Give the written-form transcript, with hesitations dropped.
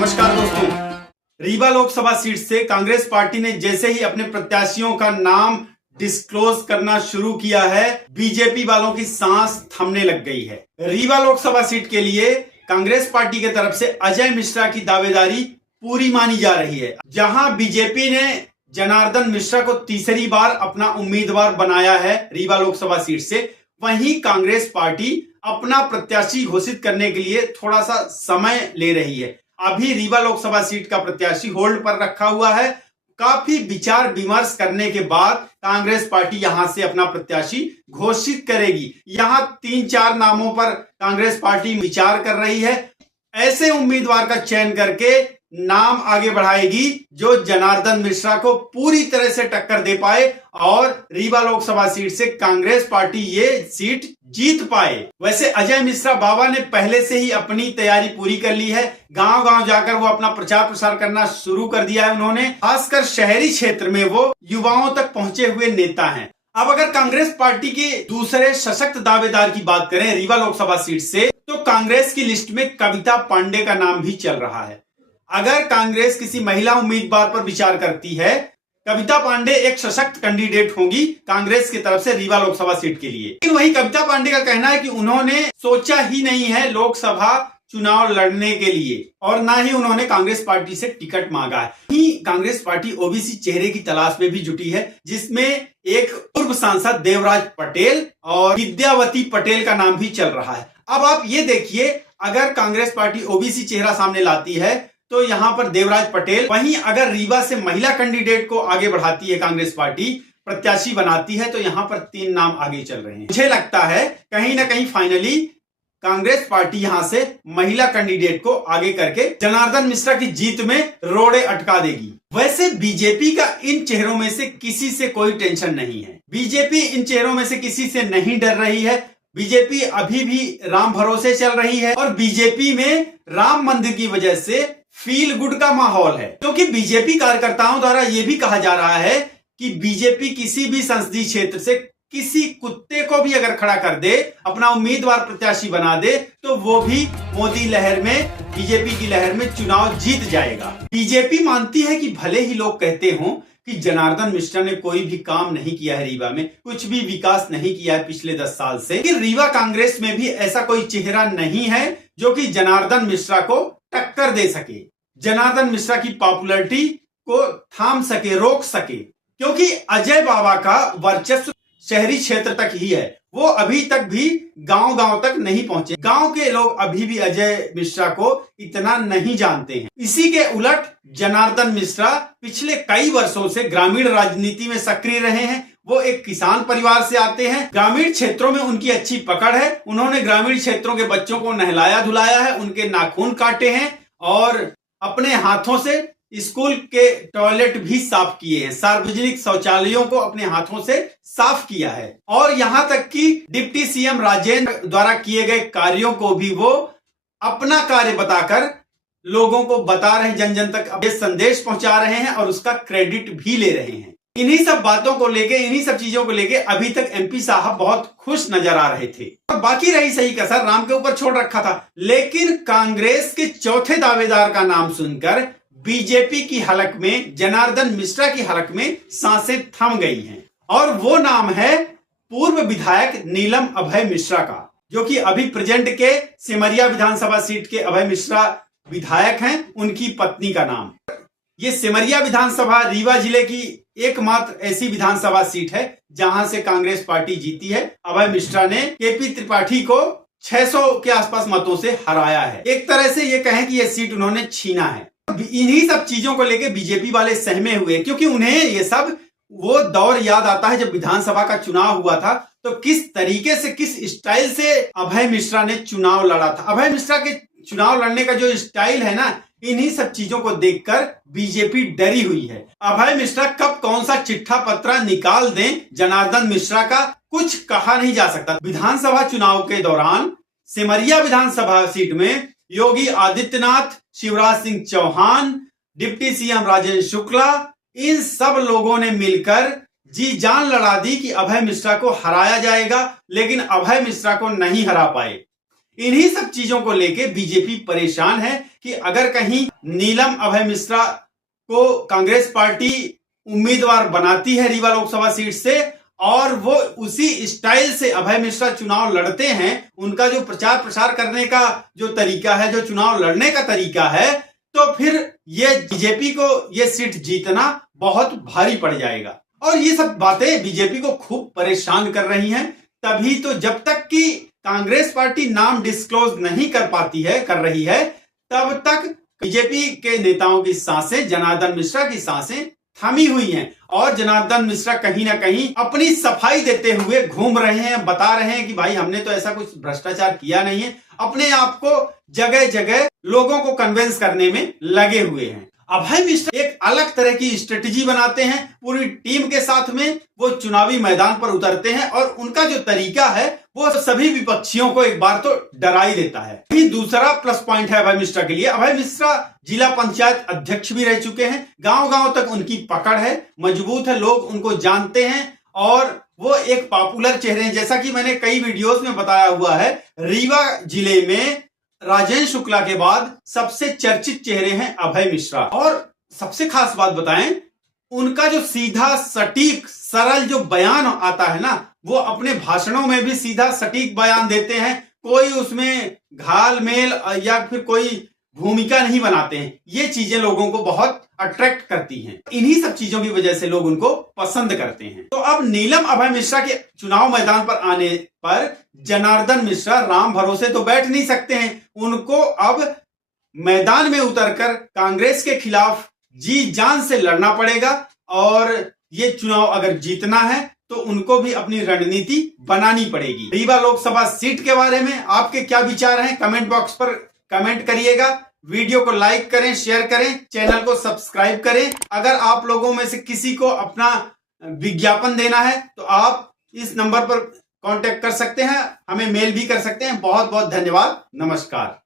नमस्कार दोस्तों। रीवा लोकसभा सीट से कांग्रेस पार्टी ने जैसे ही अपने प्रत्याशियों का नाम डिस्क्लोज करना शुरू किया है, बीजेपी वालों की सांस थमने लग गई है। रीवा लोकसभा सीट के लिए कांग्रेस पार्टी की तरफ से अजय मिश्रा की दावेदारी पूरी मानी जा रही है। जहां बीजेपी ने जनार्दन मिश्रा को तीसरी बार अपना उम्मीदवार बनाया है रीवा लोकसभा सीट से, वहीं कांग्रेस पार्टी अपना प्रत्याशी घोषित करने के लिए थोड़ा सा समय ले रही है। अभी रीवा लोकसभा सीट का प्रत्याशी होल्ड पर रखा हुआ है। काफी विचार विमर्श करने के बाद कांग्रेस पार्टी यहां से अपना प्रत्याशी घोषित करेगी। यहां 3-4 नामों पर कांग्रेस पार्टी विचार कर रही है। ऐसे उम्मीदवार का चयन करके नाम आगे बढ़ाएगी जो जनार्दन मिश्रा को पूरी तरह से टक्कर दे पाए और रीवा लोकसभा सीट से कांग्रेस पार्टी ये सीट जीत पाए। वैसे अजय मिश्रा बाबा ने पहले से ही अपनी तैयारी पूरी कर ली है। गांव गांव जाकर वो अपना प्रचार प्रसार करना शुरू कर दिया है उन्होंने। खासकर शहरी क्षेत्र में वो युवाओं तक पहुंचे हुए नेता हैं। अब अगर कांग्रेस पार्टी के दूसरे सशक्त दावेदार की बात करें रीवा लोकसभा सीट से, तो कांग्रेस की लिस्ट में कविता पांडे का नाम भी चल रहा है। अगर कांग्रेस किसी महिला उम्मीदवार पर विचार करती है, कविता पांडे एक सशक्त कैंडिडेट होंगी कांग्रेस की तरफ से रीवा लोकसभा सीट के लिए। लेकिन वही कविता पांडे का कहना है कि उन्होंने सोचा ही नहीं है लोकसभा चुनाव लड़ने के लिए और ना ही उन्होंने कांग्रेस पार्टी से टिकट मांगा है। ही कांग्रेस पार्टी ओबीसी चेहरे की तलाश में भी जुटी है, जिसमें एक पूर्व सांसद देवराज पटेल और विद्यावती पटेल का नाम भी चल रहा है। अब आप ये देखिए, अगर कांग्रेस पार्टी ओबीसी चेहरा सामने लाती है तो यहां पर देवराज पटेल, वहीं अगर रीवा से महिला कैंडिडेट को आगे बढ़ाती है कांग्रेस पार्टी, प्रत्याशी बनाती है, तो यहां पर 3 नाम आगे चल रहे हैं। मुझे लगता है कहीं ना कहीं फाइनली कांग्रेस पार्टी यहां से महिला कैंडिडेट को आगे करके जनार्दन मिश्रा की जीत में रोड़े अटका देगी। वैसे बीजेपी का इन चेहरों में से किसी से कोई टेंशन नहीं है। बीजेपी इन चेहरों में से किसी से नहीं डर रही है। बीजेपी अभी भी राम भरोसे चल रही है और बीजेपी में राम मंदिर की वजह से फील गुड का माहौल है, क्योंकि बीजेपी कार्यकर्ताओं द्वारा यह भी कहा जा रहा है कि बीजेपी किसी भी संसदीय क्षेत्र से किसी कुत्ते को भी अगर खड़ा कर दे, अपना उम्मीदवार प्रत्याशी बना दे, तो वो भी मोदी लहर में, बीजेपी की लहर में चुनाव जीत जाएगा। बीजेपी मानती है कि भले ही लोग कहते हों कि जनार्दन मिश्रा ने कोई भी काम नहीं किया है, रीवा में कुछ भी विकास नहीं किया है पिछले 10 साल से, लेकिन रीवा कांग्रेस में भी ऐसा कोई चेहरा नहीं है जो कि जनार्दन मिश्रा को टक्कर दे सके, जनार्दन मिश्रा की पॉपुलैरिटी को थाम सके, रोक सके, क्योंकि अजय बाबा का वर्चस्व शहरी क्षेत्र तक ही है। वो अभी तक भी गांव गांव तक नहीं पहुंचे। गांव के लोग अभी भी अजय मिश्रा को इतना नहीं जानते हैं। इसी के उलट जनार्दन मिश्रा पिछले कई वर्षों से ग्रामीण राजनीति में सक्रिय रहे हैं। वो एक किसान परिवार से आते हैं। ग्रामीण क्षेत्रों में उनकी अच्छी पकड़ है। उन्होंने ग्रामीण क्षेत्रों के बच्चों को नहलाया धुलाया है, उनके नाखून काटे हैं और अपने हाथों से स्कूल के टॉयलेट भी साफ किए हैं। सार्वजनिक शौचालयों को अपने हाथों से साफ किया है और यहां तक कि डिप्टी सीएम राजेंद्र द्वारा किए गए कार्यों को भी वो अपना कार्य बताकर लोगों को बता रहे हैं, जन जन तक ये संदेश पहुंचा रहे हैं और उसका क्रेडिट भी ले रहे हैं। इन्हीं सब बातों को लेके, इन्हीं सब चीजों को लेके अभी तक एमपी साहब बहुत खुश नजर आ रहे थे और बाकी रही सही कसर राम के ऊपर छोड़ रखा था। लेकिन कांग्रेस के चौथे दावेदार का नाम सुनकर बीजेपी की हलक में, जनार्दन मिश्रा की हलक में सांसें थम गई हैं और वो नाम है पूर्व विधायक नीलम अभय मिश्रा का, जो कि अभी प्रेजेंट के सिमरिया विधानसभा सीट के अभय मिश्रा विधायक हैं, उनकी पत्नी का नाम। ये सिमरिया विधानसभा रीवा जिले की एकमात्र ऐसी विधानसभा सीट है जहां से कांग्रेस पार्टी जीती है। अभय मिश्रा ने केपी त्रिपाठी को 600 के आसपास मतों से हराया है। एक तरह से ये कहें कि यह सीट उन्होंने छीना है। इन्हीं सब चीजों को लेकर बीजेपी वाले सहमे हुए, क्योंकि उन्हें ये सब वो दौर याद आता है जब विधानसभा का चुनाव हुआ था, तो किस तरीके से, किस स्टाइल से अभय मिश्रा ने चुनाव लड़ा था। अभय मिश्रा के चुनाव लड़ने का जो स्टाइल है ना, इन्हीं सब चीजों को देखकर बीजेपी डरी हुई है। अभय मिश्रा कब कौन सा चिट्ठा पत्रा निकाल दें जनार्दन मिश्रा का कुछ कहा नहीं जा सकता। विधानसभा चुनाव के दौरान सिमरिया विधानसभा सीट में योगी आदित्यनाथ, शिवराज सिंह चौहान, डिप्टी सीएम राजेंद्र शुक्ला, इन सब लोगों ने मिलकर जी जान लड़ा दी कि अभय मिश्रा को हराया जाएगा, लेकिन अभय मिश्रा को नहीं हरा पाए। इन्हीं सब चीजों को लेके बीजेपी परेशान है कि अगर कहीं नीलम अभय मिश्रा को कांग्रेस पार्टी उम्मीदवार बनाती है रीवा लोकसभा सीट से और वो उसी स्टाइल से अभय मिश्रा चुनाव लड़ते हैं, उनका जो प्रचार प्रसार करने का जो तरीका है, जो चुनाव लड़ने का तरीका है, तो फिर ये बीजेपी को ये सीट जीतना बहुत भारी पड़ जाएगा। और ये सब बातें बीजेपी को खूब परेशान कर रही हैं। तभी तो जब तक कि कांग्रेस पार्टी नाम डिस्क्लोज नहीं कर रही है, तब तक बीजेपी के नेताओं की सांसें, जनार्दन मिश्रा की सांसें थमी हुई हैं और जनार्दन मिश्रा कहीं ना कहीं अपनी सफाई देते हुए घूम रहे हैं, बता रहे हैं कि भाई हमने तो ऐसा कुछ भ्रष्टाचार किया नहीं है। अपने आप को जगह जगह लोगों को कन्विंस करने में लगे हुए हैं। अभय मिश्रा एक अलग तरह की स्ट्रेटेजी बनाते हैं, पूरी टीम के साथ में वो चुनावी मैदान पर उतरते हैं और उनका जो तरीका है वो सभी विपक्षियों को एक बार तो डरा ही देता है। ही दूसरा प्लस पॉइंट है अभय मिश्रा के लिए। अभय मिश्रा जिला पंचायत अध्यक्ष भी रह चुके हैं, गांव-गांव तक उनकी पकड़ है, मजबूत है, लोग उनको जानते हैं और वो एक पॉपुलर चेहरे हैं। जैसा कि मैंने कई वीडियोस में बताया हुआ है, रीवा जिले में राजेंद्र शुक्ला के बाद सबसे चर्चित चेहरे हैं अभय मिश्रा। और सबसे खास बात बताएं, उनका जो सीधा सटीक सरल जो बयान आता है ना, वो अपने भाषणों में भी सीधा सटीक बयान देते हैं, कोई उसमें घाल मेल या फिर कोई भूमिका नहीं बनाते हैं। ये चीजें लोगों को बहुत अट्रैक्ट करती हैं। इन्हीं सब चीजों की वजह से लोग उनको पसंद करते हैं। तो अब नीलम अभय मिश्रा के चुनाव मैदान पर आने पर जनार्दन मिश्रा राम भरोसे तो बैठ नहीं सकते हैं। उनको अब मैदान में उतरकर कांग्रेस के खिलाफ जी जान से लड़ना पड़ेगा और ये चुनाव अगर जीतना है तो उनको भी अपनी रणनीति बनानी पड़ेगी। रीवा लोकसभा सीट के बारे में आपके क्या विचार हैं, कमेंट बॉक्स पर कमेंट करिएगा। वीडियो को लाइक करें, शेयर करें, चैनल को सब्सक्राइब करें। अगर आप लोगों में से किसी को अपना विज्ञापन देना है तो आप इस नंबर पर कांटेक्ट कर सकते हैं, हमें मेल भी कर सकते हैं। बहुत बहुत धन्यवाद, नमस्कार।